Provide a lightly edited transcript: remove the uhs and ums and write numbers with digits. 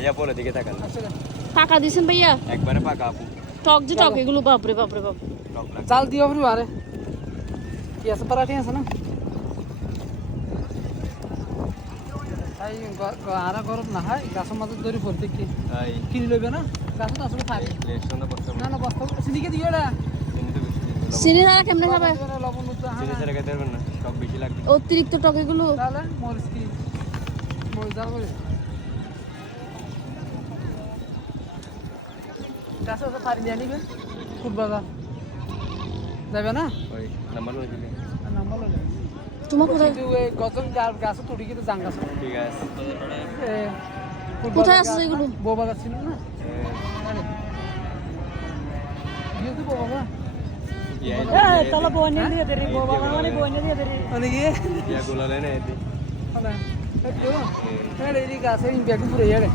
ভাইয়া বলে দিকে তাকান। পাকা দিছেন ভাইয়া? একবারে পাকা আপু। টক যে টক এগুলো বাপরে বাপরে বাপ। টক লাগে। চাল দিও আপনি আরে কি আছে পরাঠি আছে না তাই আর গরম না হয় গাছের মাঝে দড়ি পড়তে কি তাই কিনে লইবে না গাছ তো আসলে থাকে লেশন না বসতে না না বস্তা সিনিকে দিও না চিনি তো বেশি দিন চিনি ছাড়া কেমনে খাবে? লবণ তো চিনি ছাড়া খেতে পারবেন না টক বেশি লাগবে অতিরিক্ত টক এগুলো। তাহলে মরিচ কি মরিচ দাও বলে গাছ তো পারি দিয়ে নিবে খুব বাজার যাবে না ওই নাম্বার লই দিলে নাম্বার লইলে তোমার কোথায় কিন্তু এই গজন গাছ তুড়ি কিন্তু জাঙ্গাছ ঠিক আছে কোথায় আছে এগুলো? বউ বাজার ছিল না গিয়ে তো বউ বাবা তাহলে বইনে দিয়ে দে রে বাবা মানে বইনে দিয়ে দে রে। মানে কি ইয়া গোলা লেনে এদি মানে এই গাছে ইনব্যাগ পুরো ইয়ারে